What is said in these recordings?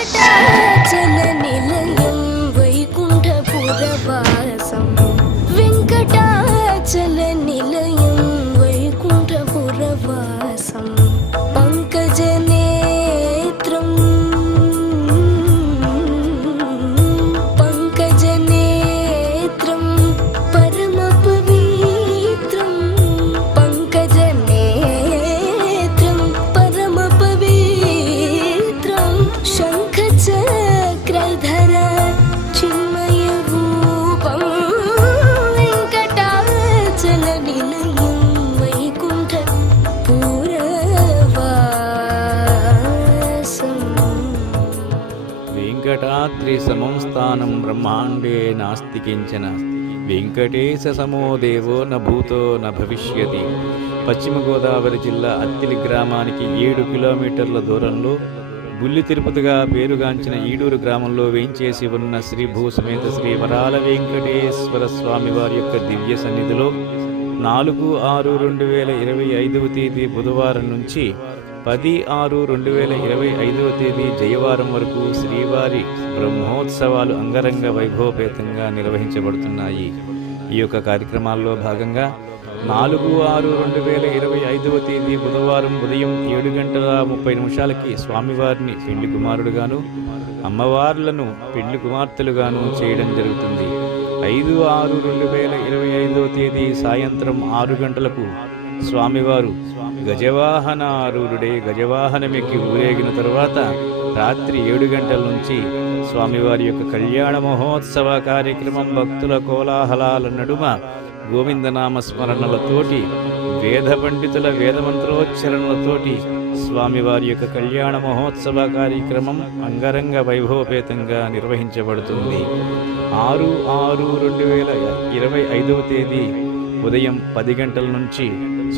விட்டாச்சல நிலைய వెంకటాద్రి సమంస్థానం బ్రహ్మాండే నాస్తి కించన వెంకటేశ సమో దేవో న భూతో న భవిష్యతి పశ్చిమ గోదావరి జిల్లా అత్తిలి గ్రామానికి ఏడు కిలోమీటర్ల దూరంలో బుల్లి తిరుపతిగా పేరుగాంచిన ఈడూరు గ్రామంలో వేంచేసి ఉన్న శ్రీ భూసమేత శ్రీ వరాల వెంకటేశ్వర స్వామి వారి యొక్క దివ్య సన్నిధిలో నాలుగు ఆరు రెండు వేల ఇరవై ఐదవ తేదీ బుధవారం నుంచి పది ఆరు రెండు వేల ఇరవై ఐదవ తేదీ జయవారం వరకు శ్రీవారి బ్రహ్మోత్సవాలు అంగరంగ వైభవపేతంగా నిర్వహించబడుతున్నాయి. ఈ యొక్క కార్యక్రమాల్లో భాగంగా నాలుగు ఆరు రెండు వేల ఇరవై ఐదవ తేదీ బుధవారం ఉదయం ఏడు గంటల ముప్పై నిమిషాలకి స్వామివారిని పెండ్లి కుమారుడుగాను అమ్మవార్లను పెండ్లి కుమార్తెలుగాను చేయడం జరుగుతుంది. ఐదు ఆరు రెండు వేల ఇరవై ఐదో తేదీ సాయంత్రం ఆరు గంటలకు స్వామివారు గజవాహన గజవాహనారూఢుడే గజవాహనమెక్కి ఊరేగిన తరువాత రాత్రి ఏడు గంటల నుంచి స్వామివారి యొక్క కళ్యాణ మహోత్సవ కార్యక్రమం భక్తుల కోలాహలాల నడుమ గోవిందనామ స్మరణలతోటి వేద పండితుల వేదమంత్రోచ్చరణలతోటి స్వామివారి యొక్క కళ్యాణ మహోత్సవ కార్యక్రమం అంగరంగ వైభవపేతంగా నిర్వహించబడుతుంది. ఆరు ఆరు రెండు వేల ఇరవై ఐదవ తేదీ ఉదయం పది గంటల నుంచి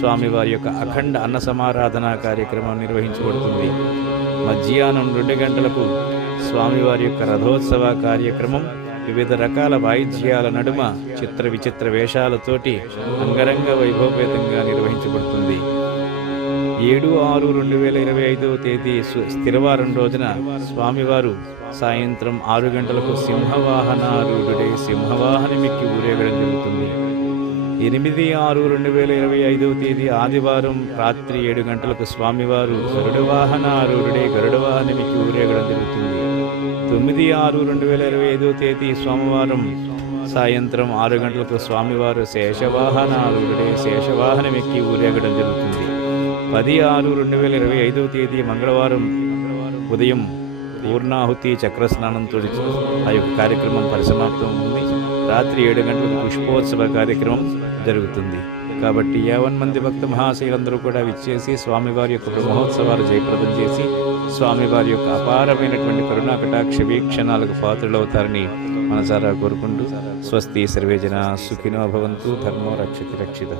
స్వామివారి యొక్క అఖండ అన్న సమారాధన కార్యక్రమం నిర్వహించబడుతుంది. మధ్యాహ్నం రెండు గంటలకు స్వామివారి యొక్క రథోత్సవ కార్యక్రమం వివిధ రకాల వాయిద్యాల నడుమ చిత్ర విచిత్ర వేషాలతోటి అంగరంగ వైభవపేతంగా నిర్వహించబడుతుంది. ఏడు ఆరు రెండు వేల ఇరవై ఐదవ తేదీ స్థిరవారం రోజున స్వామివారు సాయంత్రం ఆరు గంటలకు సింహవాహనారూఢుడే సింహవాహనమెక్కి ఊరేగడం జరుగుతుంది. ఎనిమిది ఆరు రెండు వేల ఇరవై ఐదవ తేదీ ఆదివారం రాత్రి ఏడు గంటలకు స్వామివారు గరుడ వాహనారూఢుడే గరుడ ఊరేగడం జరుగుతుంది. తొమ్మిది ఆరు రెండు వేల ఇరవై ఐదవ తేదీ సోమవారం సాయంత్రం ఆరు గంటలకు స్వామివారు శేషవాహనారూఢుడే శేషవాహనమెక్కి ఊరేగడం జరుగుతుంది. పది ఆరు రెండు వేల ఇరవై ఐదవ తేదీ మంగళవారం ఉదయం పూర్ణాహుతి చక్రస్నానంతో ఆ యొక్క కార్యక్రమం పరిసమాప్తం ఉంది. రాత్రి ఏడు గంటలకు పుష్పోత్సవ కార్యక్రమం జరుగుతుంది. కాబట్టి యావన్ మంది భక్త మహాశైలందరూ కూడా విచ్చేసి స్వామివారి యొక్క బ్రహ్మోత్సవాలు జయప్రదం చేసి స్వామివారి యొక్క అపారమైనటువంటి కరుణా కటాక్ష వీక్షణాలకు పాత్రలవుతారని మనసారా కోరుకుంటూ స్వస్తి సర్వేజన సుఖినో భవంతు ధర్మో రక్షతి రక్షిత.